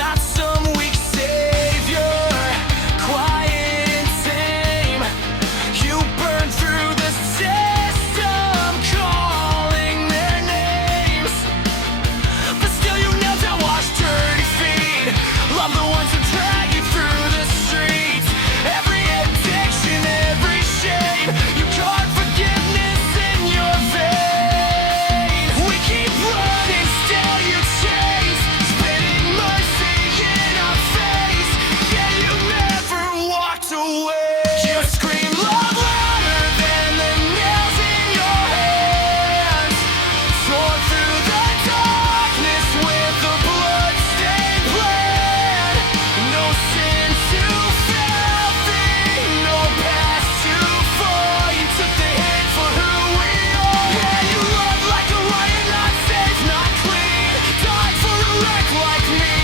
not some weak savior, quiet and tame. You burn through the system, calling their names, but still you never wash dirty feet. Love the ones who drag you through the streets. Every addiction, every shame, you caught forgiveness in your veins. We keep running, still you chase, spitting mercy in our face. Yeah, you never walked away. You scream love louder than the nails in your hands, tore through the darkness with a blood-stained plan. No sin too filthy, no past too far. You took the hit for who we are. Yeah, you love like a riot, not safe, not clean. Died for a wreck like me.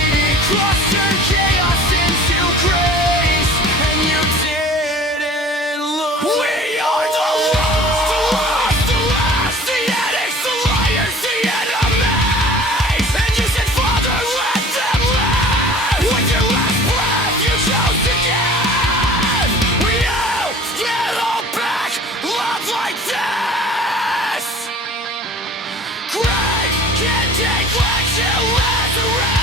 Cross turned chaos into grace, and you didn't look. We are the lost, the last, the addicts, the liars, the enemies. And you said, Father, let them live. With your last breath, you chose to give. We all get all back, love like this. Great can take what you lacerate.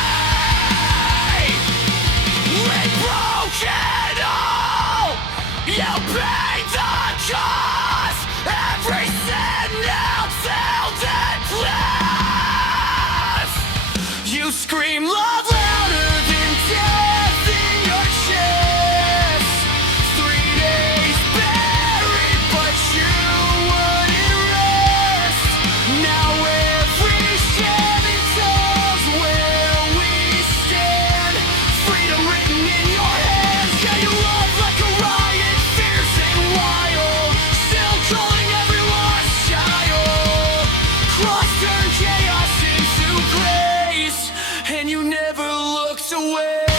We broke it all. You paid the cost. Every sin now held in place. You scream love louder than death in your chest. 3 days buried, but you wouldn't rest. Now every Chevy tells where we stand. Freedom written in your hands. Yeah, you love like a riot, fierce and wild, still calling every lost child. Cross turned chaos into grace, and you never looked away.